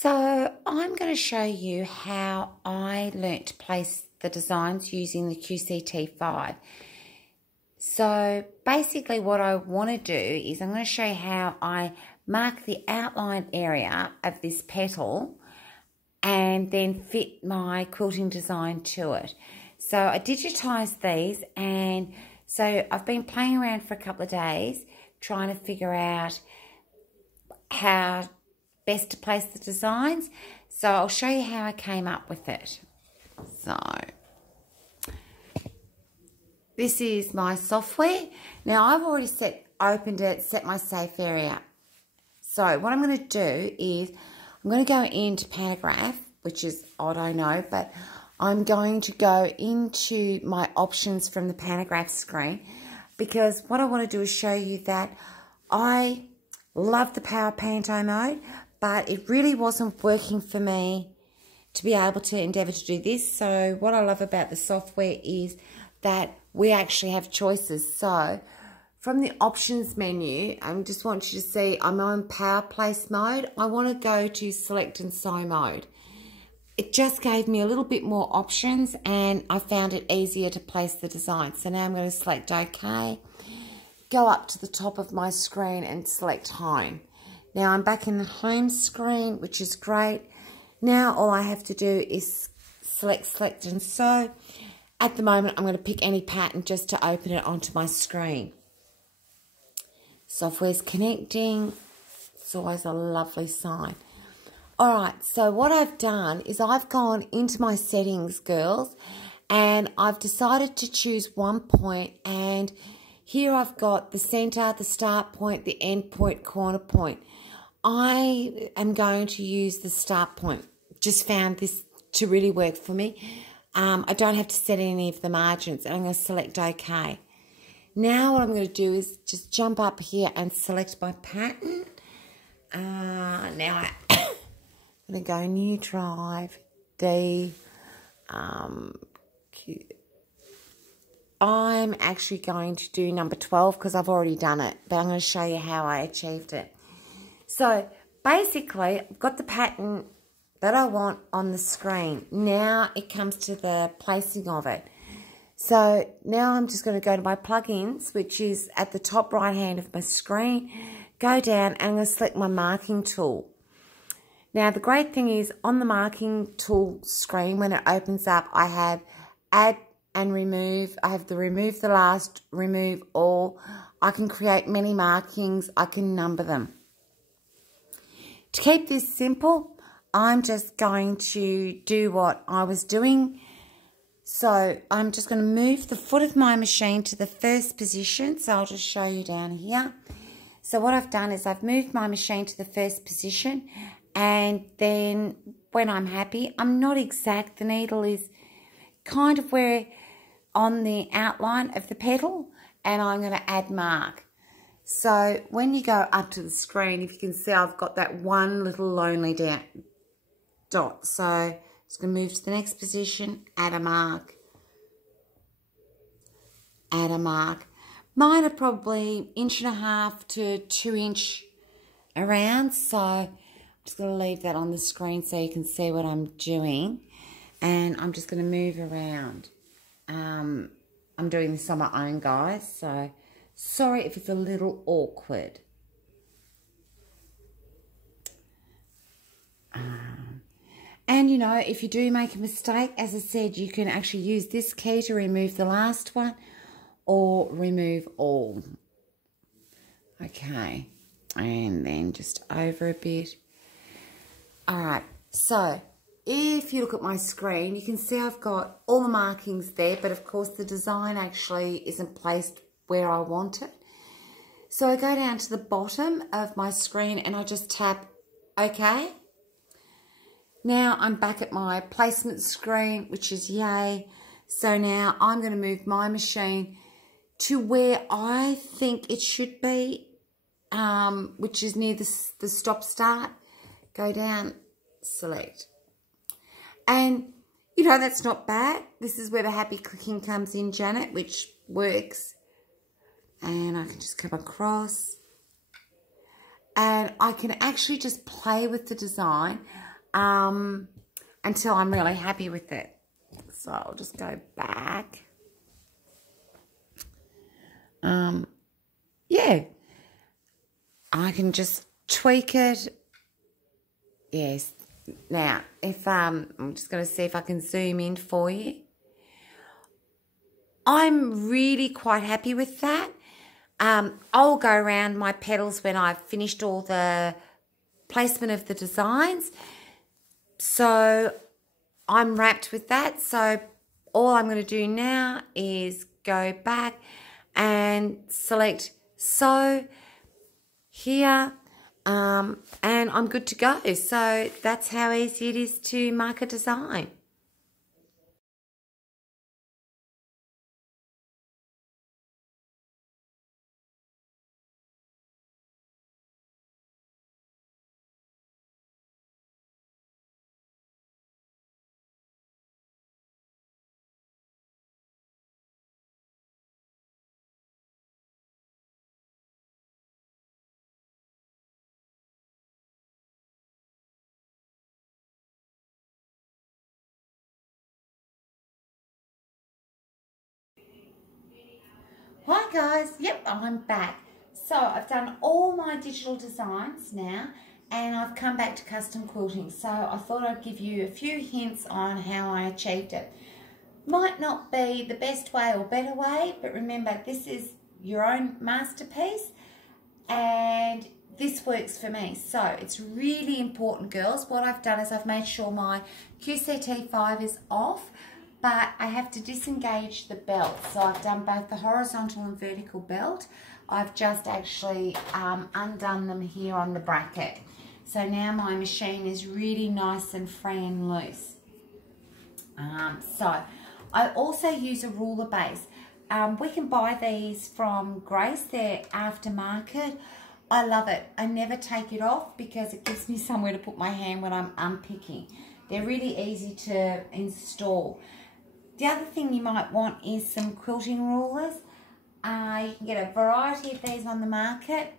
So I'm going to show you how I learnt to place the designs using the QCT 5. So basically what I want to do is I'm going to show you how I mark the outline area of this petal and then fit my quilting design to it. So I digitized these, and so I've been playing around for a couple of days trying to figure out how best to place the designs. So I'll show you how I came up with it. So this is my software. Now I've already opened it, set my safe area. So what I'm going to do is I'm going to go into Pantograph, which is odd, I know, but I'm going to go into my options from the Pantograph screen, because what I want to do is show you that I love the Power Panto mode, but it really wasn't working for me to be able to endeavour to do this. So what I love about the software is that we actually have choices. So from the options menu, I just want you to see I'm on Power Place mode. I want to go to Select and Sew mode. It just gave me a little bit more options, and I found it easier to place the design. So now I'm going to select OK, go up to the top of my screen and select Home. Now I'm back in the Home screen, which is great. Now all I have to do is select and sew. At the moment I'm going to pick any pattern just to open it onto my screen. Software's connecting. It's always a lovely sign. Alright, so what I've done is I've gone into my settings, girls, and I've decided to choose one point, and here I've got the centre, the start point, the end point, corner point. I am going to use the start point. Just found this to really work for me. I don't have to set any of the margins, and I'm going to select OK. Now what I'm going to do is just jump up here and select my pattern. Now I'm going to go New Drive, D, Q. I'm actually going to do number 12 because I've already done it, but I'm going to show you how I achieved it. So basically, I've got the pattern that I want on the screen. Now it comes to the placing of it. So now I'm just going to go to my plugins, which is at the top right hand of my screen, go down, and I'm going to select my marking tool. Now the great thing is on the marking tool screen, when it opens up, I have add and remove. I have the remove the last, remove all. I can create many markings. I can number them. To keep this simple, I'm just going to do what I was doing. So I'm just going to move the foot of my machine to the first position. So I'll just show you down here. So what I've done is I've moved my machine to the first position, and then when I'm happy, I'm not exact. The needle is kind of where on the outline of the petal, and I'm going to add mark. So when you go up to the screen, if you can see, I've got that one little lonely dot. So I'm just going to move to the next position, add a mark, add a mark. Mine are probably 1.5 to 2 inch around, so I'm just going to leave that on the screen so you can see what I'm doing. And I'm just going to move around. I'm doing this on my own, guys, so sorry if it's a little awkward. And, you know, if you do make a mistake, as I said, you can actually use this key to remove the last one or remove all. Okay, and then just over a bit. All right, so if you look at my screen, you can see I've got all the markings there, but of course the design actually isn't placed where I want it. So I go down to the bottom of my screen and I just tap OK. Now I'm back at my placement screen, which is yay. So now I'm going to move my machine to where I think it should be, which is near the stop start. Go down, select. And, you know, that's not bad. This is where the happy clicking comes in, Janet, which works. And I can just come across. And I can actually just play with the design. until I'm really happy with it. So I'll just go back. Yeah, I can just tweak it. Yes. Now, if I'm just going to see if I can zoom in for you. I'm really quite happy with that. I'll go around my petals when I've finished all the placement of the designs. So I'm wrapped with that. So all I'm going to do now is go back and select sew here, and I'm good to go. So that's how easy it is to mark a design. Hi guys, yep, I'm back. So I've done all my digital designs now and I've come back to custom quilting. So I thought I'd give you a few hints on how I achieved it. Might not be the best way or better way, but remember this is your own masterpiece and this works for me. So it's really important, girls. What I've done is I've made sure my QCT 5 is off, but I have to disengage the belt. So I've done both the horizontal and vertical belt. I've just actually undone them here on the bracket. So now my machine is really nice and free and loose. So I also use a ruler base. We can buy these from Grace, they're aftermarket. I love it. I never take it off because it gives me somewhere to put my hand when I'm unpicking. They're really easy to install. The other thing you might want is some quilting rulers. You can get a variety of these on the market.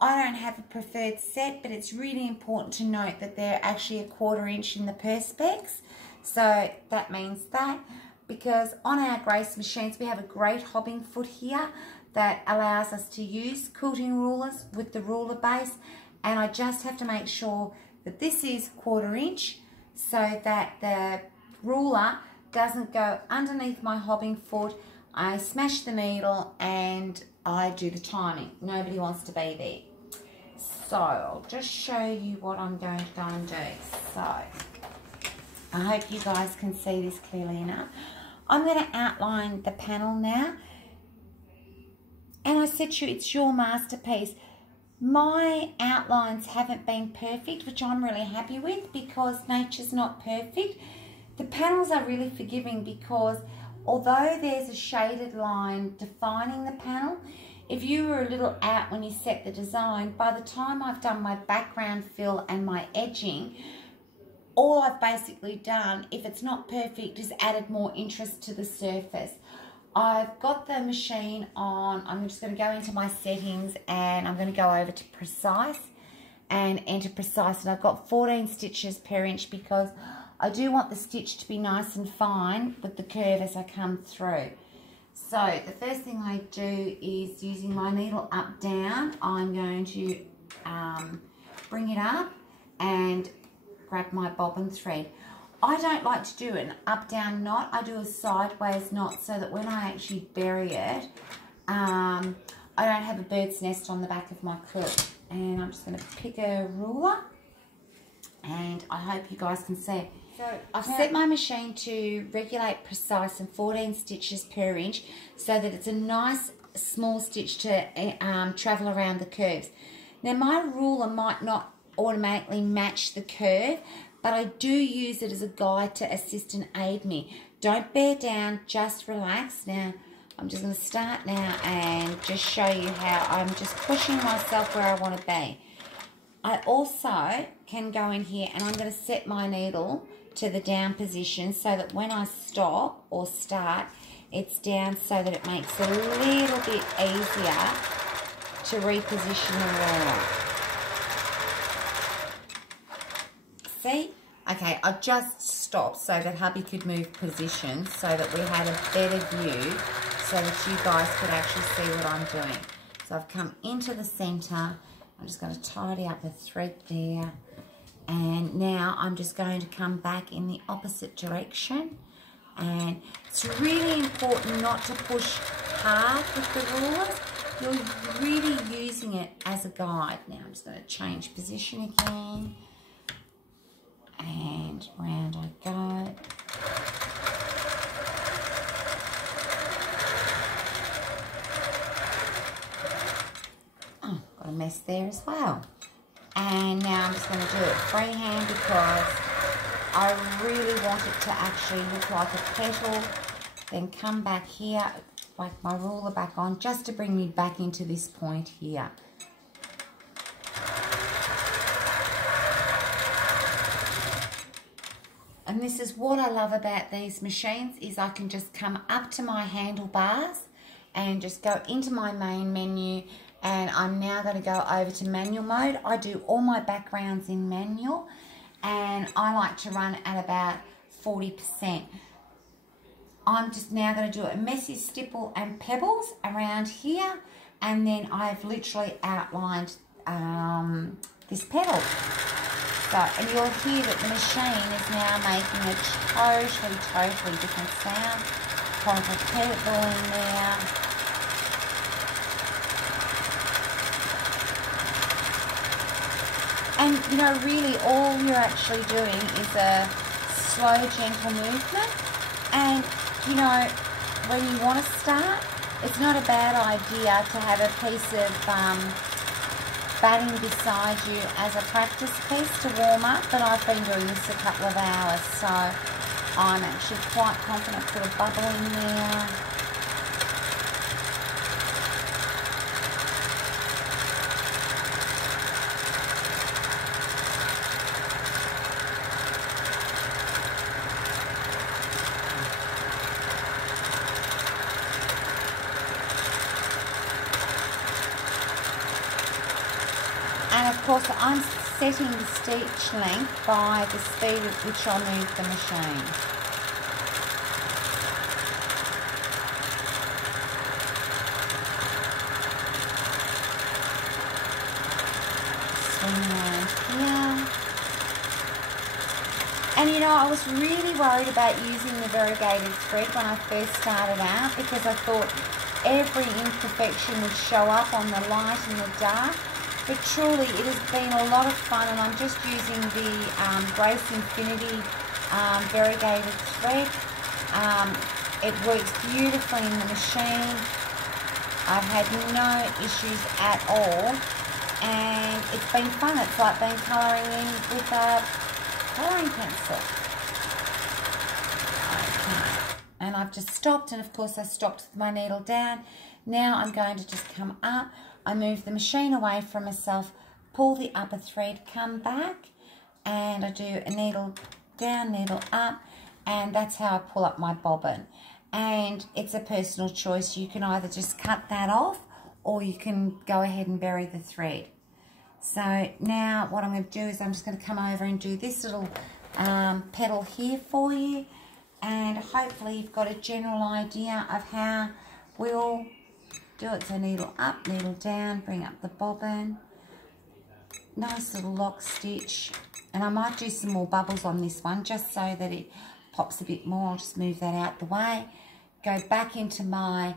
I don't have a preferred set, but it's really important to note that they're actually 1/4 inch in the perspex. So that means that, because on our Grace machines we have a great hobbing foot here that allows us to use quilting rulers with the ruler base, and I just have to make sure that this is 1/4 inch so that the ruler doesn't go underneath my hobbing foot. I smash the needle and I do the timing. Nobody wants to be there. So I'll just show you what I'm going to go and do. So I hope you guys can see this clearly enough. I'm going to outline the panel now. And I said to you, it's your masterpiece. My outlines haven't been perfect, which I'm really happy with because nature's not perfect. The panels are really forgiving because although there's a shaded line defining the panel, if you were a little out when you set the design, by the time I've done my background fill and my edging, all I've basically done, if it's not perfect, is added more interest to the surface. I've got the machine on. I'm just going to go into my settings and I'm going to go over to precise and enter precise, and I've got 14 stitches per inch because I do want the stitch to be nice and fine with the curve as I come through. So the first thing I do is, using my needle up down, I'm going to bring it up and grab my bobbin thread. I don't like to do an up down knot. I do a sideways knot so that when I actually bury it, I don't have a bird's nest on the back of my quilt. And I'm just going to pick a ruler and I hope you guys can see it. So I've set my machine to regulate precise and 14 stitches per inch so that it's a nice small stitch to travel around the curves. Now my ruler might not automatically match the curve, but I do use it as a guide to assist and aid me. Don't bear down, just relax. Now I'm just going to start now and just show you how I'm just pushing myself where I want to be. I also can go in here and I'm going to set my needle to the down position so that when I stop or start, it's down so that it makes it a little bit easier to reposition the ruler. See, Okay, I just stopped so that hubby could move position so that we had a better view so that you guys could actually see what I'm doing. So I've come into the center. I'm just going to tidy up a thread there. And now I'm just going to come back in the opposite direction. And it's really important not to push hard with the rulers. You're really using it as a guide. Now I'm just going to change position again. And round I go. Oh, got a mess there as well. And now I'm just going to do it freehand because I really want it to actually look like a petal. Then come back here, whack my ruler back on just to bring me back into this point here. And this is what I love about these machines is I can just come up to my handlebars and just go into my main menu, and I'm now going to go over to manual mode. I do all my backgrounds in manual and I like to run at about 40%. I'm just now going to do a messy stipple and pebbles around here, and then I've literally outlined this petal. So, and you'll hear that the machine is now making a totally different sound. Kind of a pebble in there. And, you know, really all you're actually doing is a slow, gentle movement. And, you know, when you want to start, it's not a bad idea to have a piece of batting beside you as a practice piece to warm up, but I've been doing this a couple of hours, so I'm actually quite confident. Put a bubble in there. And of course I'm setting the stitch length by the speed at which I move the machine. Swing around here. And you know, I was really worried about using the variegated thread when I first started out because I thought every imperfection would show up on the light and the dark. But truly, it has been a lot of fun, and I'm just using the Grace Infinity variegated thread. It works beautifully in the machine. I've had no issues at all, and it's been fun. It's like being colouring in with a colouring pencil. Okay, and I've just stopped, and of course I stopped with my needle down. Now I'm going to just come up. I move the machine away from myself, pull the upper thread, come back, and I do a needle down, needle up, and that's how I pull up my bobbin. And it's a personal choice. You can either just cut that off or you can go ahead and bury the thread. So now what I'm going to do is I'm just going to come over and do this little petal here for you, and hopefully you've got a general idea of how we'll do it. So needle up, needle down, bring up the bobbin. Nice little lock stitch. And I might do some more bubbles on this one just so that it pops a bit more. I'll just move that out the way. Go back into my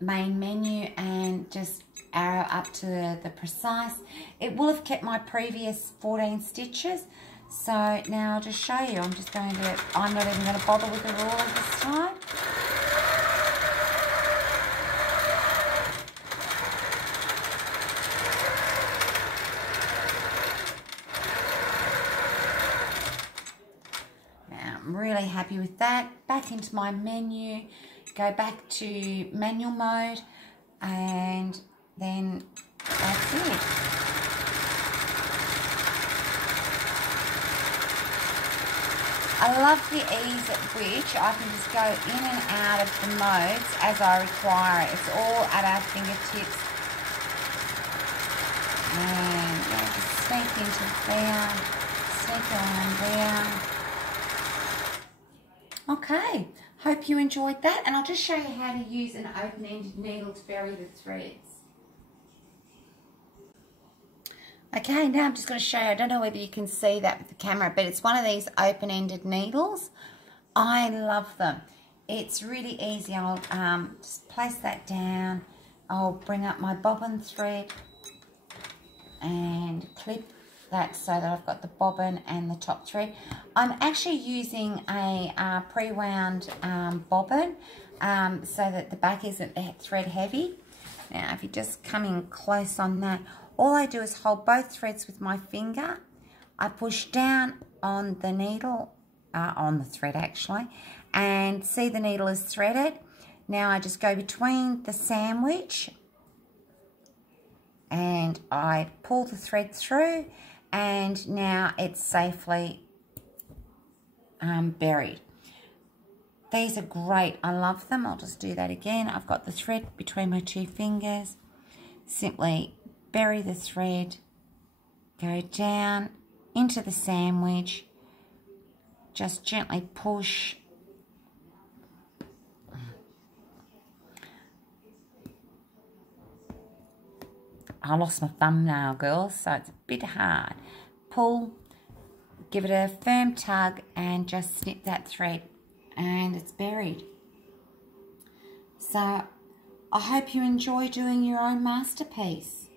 main menu and just arrow up to the precise. It will have kept my previous 14 stitches. So now I'll just show you. I'm not even going to bother with the ruler this time. I'm really happy with that. Back into my menu, go back to manual mode, and then that's it. I love the ease at which I can just go in and out of the modes as I require it. It's all at our fingertips. And just sneak into there, center around there. Okay, hope you enjoyed that, and I'll just show you how to use an open-ended needle to bury the threads. Okay, now I'm just going to show you, I don't know whether you can see that with the camera, but it's one of these open-ended needles. I love them. It's really easy. I'll just place that down. I'll bring up my bobbin thread and clip that so that I've got the bobbin and the top thread. I'm actually using a pre-wound bobbin so that the back isn't thread heavy. Now, if you just come in close on that, all I do is hold both threads with my finger. I push down on the needle, on the thread actually, and see the needle is threaded. Now I just go between the sandwich and I pull the thread through, and now it's safely buried. These are great. I love them. I'll just do that again. I've got the thread between my two fingers. Simply bury the thread, go down into the sandwich, just gently push. I lost my thumbnail, girls, so it's a bit hard. Pull, give it a firm tug, and just snip that thread, and it's buried. So I hope you enjoy doing your own masterpiece.